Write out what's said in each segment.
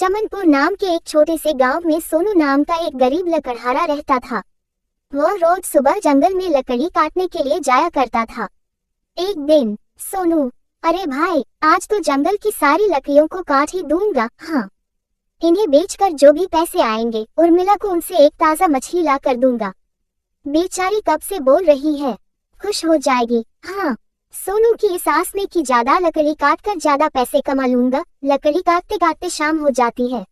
चमनपुर नाम के एक छोटे से गांव में सोनू नाम का एक गरीब लकड़हारा रहता था। वह रोज सुबह जंगल में लकड़ी काटने के लिए जाया करता था। एक दिन सोनू, अरे भाई, आज तो जंगल की सारी लकड़ियों को काट ही दूंगा। हाँ, इन्हें बेचकर जो भी पैसे आएंगे उर्मिला को उनसे एक ताजा मछली ला कर दूंगा। बेचारी कब से बोल रही है, खुश हो जाएगी। हाँ, सोनू की इस आस में कि ज्यादा लकड़ी काट कर ज्यादा पैसे कमा लूंगा। लकड़ी काटते काटते शाम हो जाती है।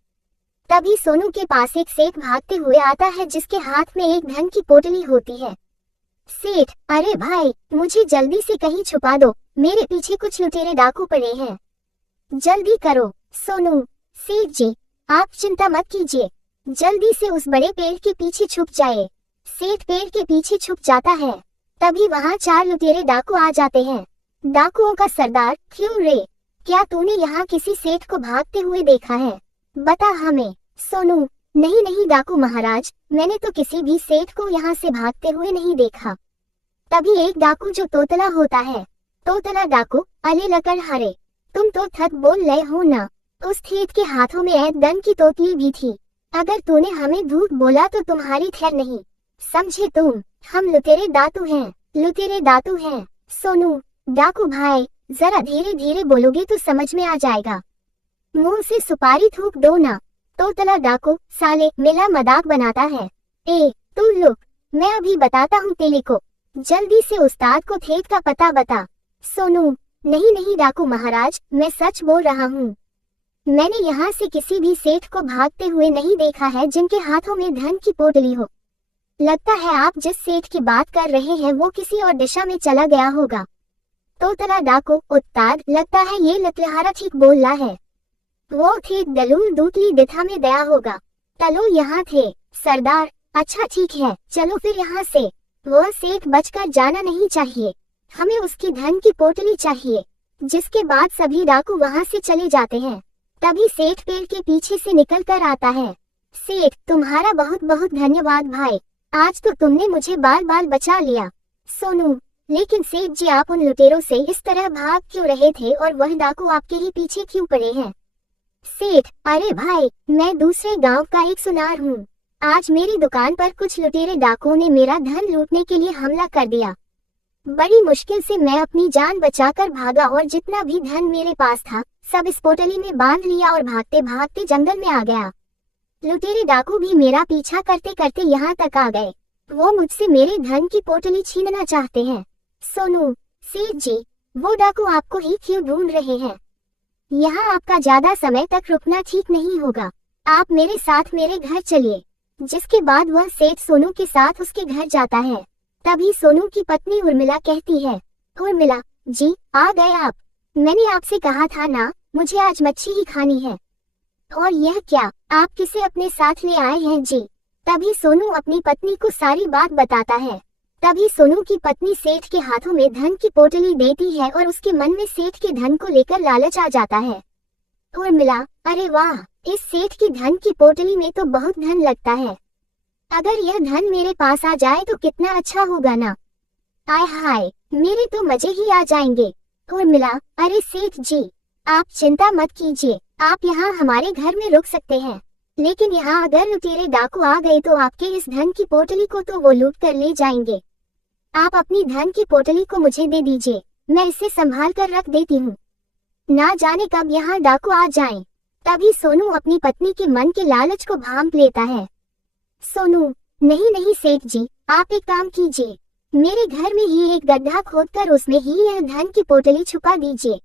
तभी सोनू के पास एक सेठ भागते हुए आता है जिसके हाथ में एक धन की पोटली होती है। सेठ, अरे भाई, मुझे जल्दी से कहीं छुपा दो, मेरे पीछे कुछ लुटेरे डाकू पड़े हैं, जल्दी करो। सोनू, सेठ जी, आप चिंता मत कीजिए, जल्दी से उस बड़े पेड़ के पीछे छुप जाए। सेठ पेड़ के पीछे छुप जाता है। तभी वहाँ 4 लुटेरे डाकू आ जाते हैं। डाकुओं का सरदार, क्यों रे, क्या तूने यहाँ किसी सेठ को भागते हुए देखा है? बता हमें। सोनू, नहीं नहीं डाकू महाराज, मैंने तो किसी भी सेठ को यहाँ से भागते हुए नहीं देखा। तभी एक डाकू जो तोतला होता है, तोतला डाकू, अले लकड़हारे, तुम तो थक बोल रहे हो ना। उस सेठ के हाथों में एक धन की तोतली भी थी। अगर तूने हमें झूठ बोला तो तुम्हारी खैर नहीं, समझे तुम। हम लुटेरे दातू हैं, लुटेरे दातू हैं। सोनू, डाकू भाई, जरा धीरे धीरे बोलोगे तो समझ में आ जाएगा, मुंह से सुपारी थूक दो ना। तोतला डाकू, साले, मेरा मजाक बनाता है। ए, तू लुक, मैं अभी बताता हूँ तेरे को, जल्दी से उस्ताद को खेत का पता बता। सोनू, नहीं नहीं डाकू महाराज, मैं सच बोल रहा हूँ। मैंने यहाँ से किसी भी सेठ को भागते हुए नहीं देखा है जिनके हाथों में धन की पोटली हो। लगता है आप जिस सेठ की बात कर रहे हैं वो किसी और दिशा में चला गया होगा। तोतला डाकू, उस्ताद, लगता है ये लकड़हारा ठीक बोल रहा है, वो ठीक दलूल दूतली दिशा में गया होगा। चलो यहाँ थे सरदार। अच्छा ठीक है, चलो फिर यहाँ से। वह सेठ बचकर जाना नहीं चाहिए, हमें उसकी धन की पोटली चाहिए। जिसके बाद सभी डाकू वहाँ से चले जाते हैं। तभी सेठ पेड़ के पीछे से निकल कर आता है। सेठ, तुम्हारा बहुत बहुत धन्यवाद भाई, आज तो तुमने मुझे बाल बाल बचा लिया। सोनू, लेकिन सेठ जी, आप उन लुटेरों से इस तरह भाग क्यों रहे थे और वह डाकू आपके ही पीछे क्यों पड़े हैं? सेठ, अरे भाई, मैं दूसरे गांव का एक सुनार हूँ। आज मेरी दुकान पर कुछ लुटेरे डाकुओं ने मेरा धन लूटने के लिए हमला कर दिया। बड़ी मुश्किल से मैं अपनी जान बचाकर भागा और जितना भी धन मेरे पास था सब इस पोटली में बांध लिया और भागते भागते जंगल में आ गया। लुटेरे डाकू भी मेरा पीछा करते करते यहाँ तक आ गए। वो मुझसे मेरे धन की पोटली छीनना चाहते हैं। सोनू, सेठ जी, वो डाकू आपको ही क्यों ढूंढ रहे हैं? यहाँ आपका ज्यादा समय तक रुकना ठीक नहीं होगा, आप मेरे साथ मेरे घर चलिए। जिसके बाद वह सेठ सोनू के साथ उसके घर जाता है। तभी सोनू की पत्नी उर्मिला कहती है, उर्मिला जी, आ गए आप। मैंने आपसे कहा था ना, मुझे आज मच्छी ही खानी है। और यह क्या, आप किसे अपने साथ ले आए हैं जी? तभी सोनू अपनी पत्नी को सारी बात बताता है। तभी सोनू की पत्नी सेठ के हाथों में धन की पोटली देती है और उसके मन में सेठ के धन को लेकर लालच आ जाता है। उर्मिला, अरे वाह, इस सेठ की धन की पोटली में तो बहुत धन लगता है, अगर यह धन मेरे पास आ जाए तो कितना अच्छा होगा ना। आय हाय, मेरे तो मजे ही आ जाएंगे। उर्मिला, अरे सेठ जी, आप चिंता मत कीजिए, आप यहाँ हमारे घर में रुक सकते हैं, लेकिन यहाँ अगर लुटेरे डाकू आ गए तो आपके इस धन की पोटली को तो वो लूट कर ले जाएंगे। आप अपनी धन की पोटली को मुझे दे दीजिए, मैं इसे संभाल कर रख देती हूँ, ना जाने कब यहाँ डाकू आ जाएं। तभी सोनू अपनी पत्नी के मन के लालच को भांप लेता है। सोनू, नहीं नहीं सेठ जी, आप एक काम कीजिए, मेरे घर में ही एक गड्ढा खोदकर उसमें ही यह धन की पोटली छुपा दीजिए।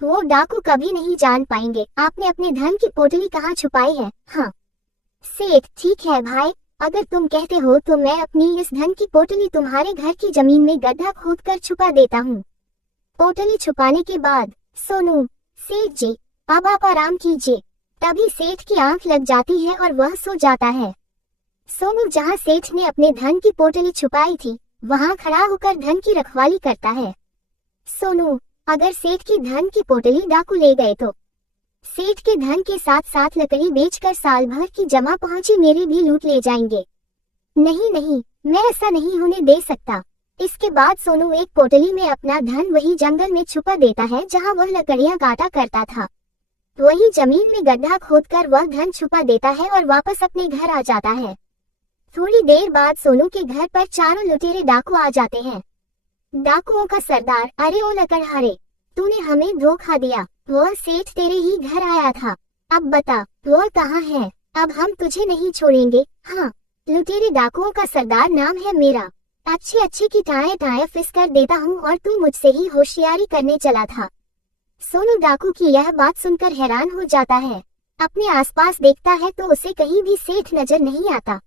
वो डाकू कभी नहीं जान पाएंगे आपने अपने धन की पोटली कहाँ छुपाई है। हाँ सेठ, ठीक है भाई, अगर तुम कहते हो तो मैं अपनी इस धन की पोटली तुम्हारे घर की जमीन में गड्ढा खोदकर छुपा देता हूँ। पोटली छुपाने के बाद सोनू, सेठ जी, अब आप आराम कीजिए। तभी सेठ की आंख लग जाती है और वह सो जाता है। सोनू जहाँ सेठ ने अपने धन की पोटली छुपाई थी वहाँ खड़ा होकर धन की रखवाली करता है। सोनू, अगर सेठ की धन की पोटली डाकू ले गए तो सेठ के धन के साथ साथ लकड़ी बेचकर साल भर की जमा पहुंची मेरी भी लूट ले जाएंगे। नहीं नहीं, मैं ऐसा नहीं होने दे सकता। इसके बाद सोनू एक पोटली में अपना धन वही जंगल में छुपा देता है जहां वह लकड़ियां काटा करता था। वही जमीन में गड्ढा खोदकर वह धन छुपा देता है और वापस अपने घर आ जाता है। थोड़ी देर बाद सोनू के घर पर चारों लुटेरे डाकू आ जाते हैं। डाकुओं का सरदार, अरे ओ लकड़हारे, तूने हमें धोखा दिया। वह सेठ तेरे ही घर आया था। अब बता वह कहाँ है? अब हम तुझे नहीं छोड़ेंगे। हाँ, लुटेरे डाकुओं का सरदार नाम है मेरा। अच्छे अच्छे की टाए टाए फिस कर देता हूँ और तू मुझसे ही होशियारी करने चला था। सोनू डाकू की यह बात सुनकर हैरान हो जाता है। अपने आसपास देखता है तो उसे कहीं भी सेठ नजर नहीं आता।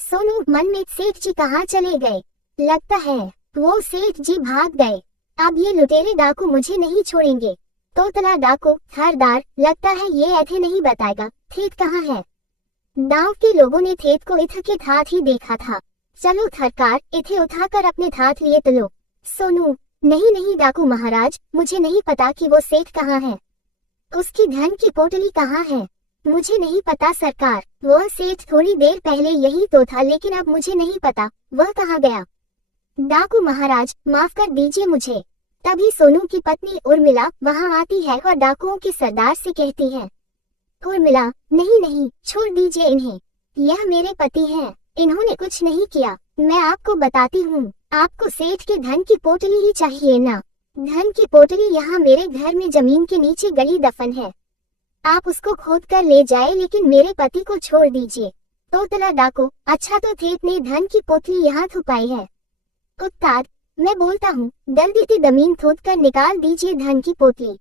सोनू मन में सेठ जी कहाँ चले गए? लगता है वो सेठ जी भाग गए। अब ये लुटेरे डाकू मुझे नहीं छोड़ेंगे। तोतला डाकू, हरदार, लगता है ये ऐसे नहीं बताएगा थेत कहाँ है। गांव के लोगों ने थेत को इथ के थात ही देखा था। चलो थरकार, इथे उठाकर अपने थात लिए चलो। सोनू, नहीं नहीं डाकू महाराज, मुझे नहीं पता कि वो सेठ कहाँ है। उसकी धन की पोटली कहाँ है? मुझे नहीं पता सरकार। वह सेठ थोड़ी देर पहले यही तो था, लेकिन अब मुझे नहीं पता वह कहाँ गया। डाकू महाराज, माफ कर दीजिए मुझे। तभी सोनू की पत्नी उर्मिला वहाँ आती है और डाकुओं के सरदार से कहती है, उर्मिला, नहीं नहीं, छोड़ दीजिए इन्हें। यह मेरे पति हैं, इन्होंने कुछ नहीं किया। मैं आपको बताती हूँ, आपको सेठ के धन की पोटली ही चाहिए ना? धन की पोटली यहाँ मेरे घर में जमीन के नीचे गली दफन है। आप उसको खोद कर ले जाए, लेकिन मेरे पति को छोड़ दीजिए। तोतला डाकू, अच्छा तो थेत ने धन की पोटली यहाँ छुपाई है। उस्ताद, मैं बोलता हूँ, जल्दी से जमीन खोद कर निकाल दीजिए धन की पोटली।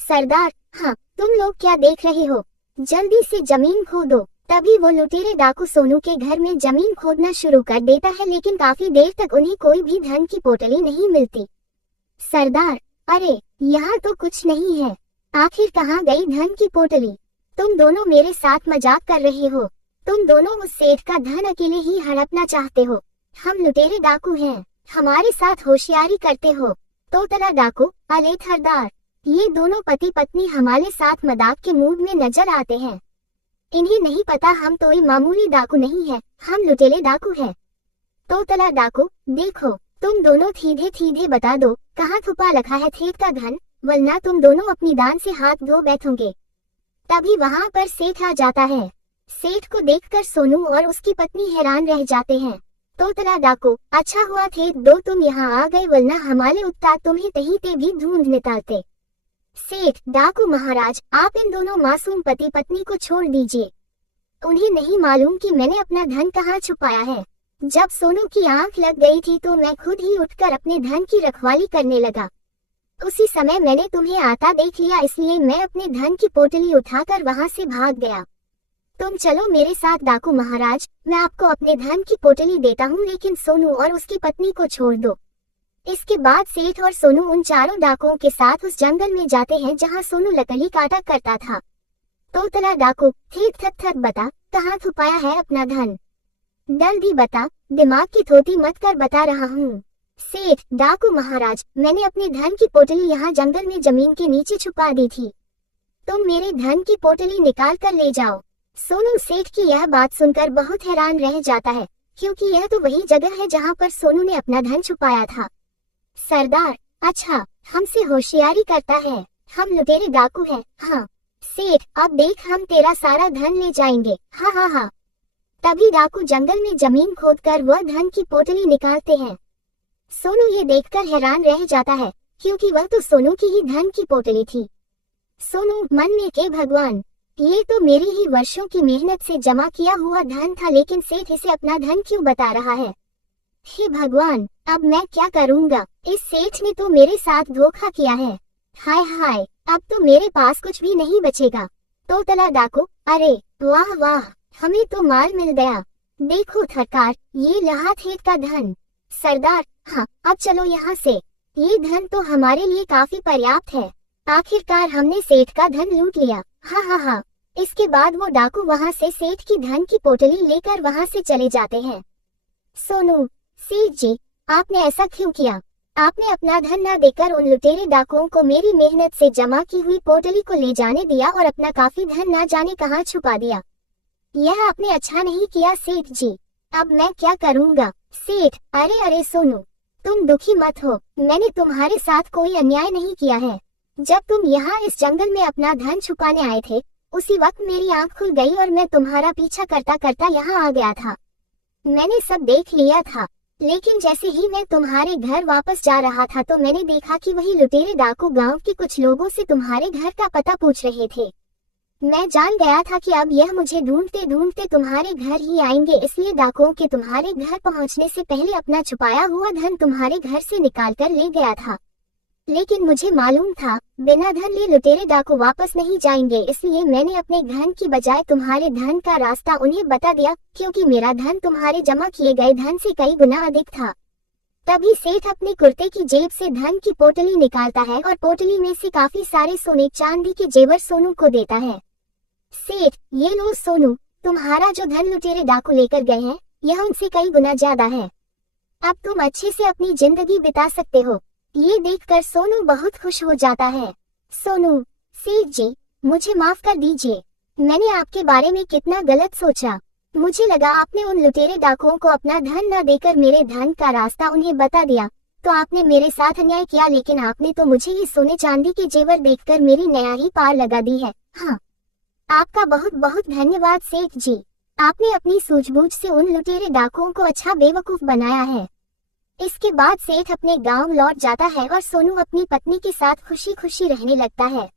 सरदार, हाँ, तुम लोग क्या देख रहे हो, जल्दी से जमीन खोदो। तभी वो लुटेरे डाकू सोनू के घर में जमीन खोदना शुरू कर देता है, लेकिन काफी देर तक उन्हें कोई भी धन की पोटली नहीं मिलती। सरदार, अरे यहाँ तो कुछ नहीं है, आखिर कहाँ गई धन की पोटली? तुम दोनों मेरे साथ मजाक कर रहे हो। तुम दोनों उस सेठ का धन अकेले ही हड़पना चाहते हो। हम लुटेरे डाकू हैं, हमारे साथ होशियारी करते हो। तोतला डाकू, अले सरदार, ये दोनों पति पत्नी हमारे साथ मजाक के मूड में नजर आते हैं। इन्हें नहीं पता हम तो कोई मामूली डाकू नहीं है, हम लुटेरे डाकू हैं। तोतला डाकू, देखो, तुम दोनों सीधे सीधे बता दो कहाँ छुपा रखा है सेठ का धन, वरना तुम दोनों अपनी दान से हाथ धो बैठोगे। तभी वहाँ पर सेठ आ जाता है। सेठ को देखकर सोनू और उसकी पत्नी हैरान रह जाते हैं। तोतला डाकू, अच्छा हुआ थे दो तुम यहाँ आ गए, वरना हमारे उस्ताद तुम्हें कहीं पे भी ढूंढ निकालते। सेठ, डाकू महाराज, आप इन दोनों मासूम पति पत्नी को छोड़ दीजिए। उन्हें नहीं मालूम कि मैंने अपना धन कहाँ छुपाया है। जब सोनू की आंख लग गई थी तो मैं खुद ही उठकर अपने धन की रखवाली करने लगा। उसी समय मैंने तुम्हें आता देख लिया, इसलिए मैं अपने धन की पोटली उठाकर वहाँ से भाग गया। तुम चलो मेरे साथ डाकू महाराज, मैं आपको अपने धन की पोटली देता हूँ, लेकिन सोनू और उसकी पत्नी को छोड़ दो। इसके बाद सेठ और सोनू उन चारों डाकुओं के साथ उस जंगल में जाते हैं जहाँ सोनू लकड़ी काटा करता था। तोतला डाकू, ठीक थक थक बता, कहाँ छुपाया है अपना धन? जल्दी बता, दिमाग की थोती मत कर, बता रहा हूँ। सेठ, डाकू महाराज, मैंने अपने धन की पोटली यहाँ जंगल में जमीन के नीचे छुपा दी थी। तुम मेरे धन की पोटली निकाल कर ले जाओ। सोनू सेठ की यह बात सुनकर बहुत हैरान रह जाता है, क्योंकि यह तो वही जगह है जहाँ पर सोनू ने अपना धन छुपाया था। सरदार, अच्छा, हमसे होशियारी करता है, हम लुटेरे डाकू हैं। हाँ सेठ, अब देख, हम तेरा सारा धन ले जाएंगे। हाँ हाँ हाँ। तभी डाकू जंगल में जमीन खोदकर वह धन की पोटली निकालते हैं। सोनू ये देखकर हैरान रह जाता है, क्योंकि वह तो सोनू की ही धन की पोटली थी। सोनू मन में के भगवान, ये तो मेरी ही वर्षों की मेहनत से जमा किया हुआ धन था, लेकिन सेठ इसे अपना धन क्यों बता रहा है? हे भगवान, अब मैं क्या करूँगा? इस सेठ ने तो मेरे साथ धोखा किया है। हाय हाय, अब तो मेरे पास कुछ भी नहीं बचेगा। तोतला डाकू, अरे वाह वाह, हमें तो माल मिल गया। देखो सरकार, ये रहा सेठ का धन। सरदार, हाँ, अब चलो यहाँ से, ये धन तो हमारे लिए काफी पर्याप्त है। आखिरकार हमने सेठ का धन लूट लिया। हाँ हाँ हाँ। इसके बाद वो डाकू वहाँ से सेठ की धन की पोटली लेकर वहाँ से चले जाते हैं। सोनू, सेठ जी, आपने ऐसा क्यों किया? आपने अपना धन न देकर उन लुटेरे डाकुओं को मेरी मेहनत से जमा की हुई पोटली को ले जाने दिया और अपना काफी धन न जाने कहाँ छुपा दिया। यह आपने अच्छा नहीं किया सेठ जी। अब मैं क्या करूँगा? सेठ, अरे अरे सोनू, तुम दुखी मत हो, मैंने तुम्हारे साथ कोई अन्याय नहीं किया है। जब तुम यहाँ इस जंगल में अपना धन छुपाने आए थे, उसी वक्त मेरी आंख खुल गई और मैं तुम्हारा पीछा करता करता यहाँ आ गया था। मैंने सब देख लिया था, लेकिन जैसे ही मैं तुम्हारे घर वापस जा रहा था तो मैंने देखा कि वही लुटेरे डाकू गांव के कुछ लोगों से तुम्हारे घर का पता पूछ रहे थे। मैं जान गया था कि अब यह मुझे ढूंढते ढूंढते तुम्हारे घर ही आएंगे, इसलिए डाकुओं के तुम्हारे घर पहुंचने से पहले अपना छुपाया हुआ धन तुम्हारे घर से निकाल कर ले गया था। लेकिन मुझे मालूम था बिना धन लिए लुटेरे डाकू वापस नहीं जाएंगे, इसलिए मैंने अपने धन की बजाय तुम्हारे धन का रास्ता उन्हें बता दिया, क्योंकि मेरा धन तुम्हारे जमा किए गए धन से कई गुना अधिक था। तभी सेठ अपने कुर्ते की जेब से धन की पोटली निकालता है और पोटली में से काफी सारे सोने चांदी के जेवर सोनू को देता है। सेठ, ये लो सोनू, तुम्हारा जो धन लुटेरे डाकू लेकर गए हैं, यह उनसे कई गुना ज्यादा है। अब तुम अच्छे से अपनी जिंदगी बिता सकते हो। ये देखकर सोनू बहुत खुश हो जाता है। सोनू, सेठ जी, मुझे माफ कर दीजिए, मैंने आपके बारे में कितना गलत सोचा। मुझे लगा आपने उन लुटेरे डाकुओं को अपना धन न देकर मेरे धन का रास्ता उन्हें बता दिया, तो आपने मेरे साथ अन्याय किया, लेकिन आपने तो मुझे ये सोने चांदी के जेवर देखकर मेरी नया ही पार लगा दी है। हाँ, आपका बहुत बहुत धन्यवाद सेठ जी, आपने अपनी सूझबूझ से उन लुटेरे डाकुओं को अच्छा बेवकूफ बनाया है। इसके बाद सेठ अपने गांव लौट जाता है और सोनू अपनी पत्नी के साथ खुशी खुशी रहने लगता है।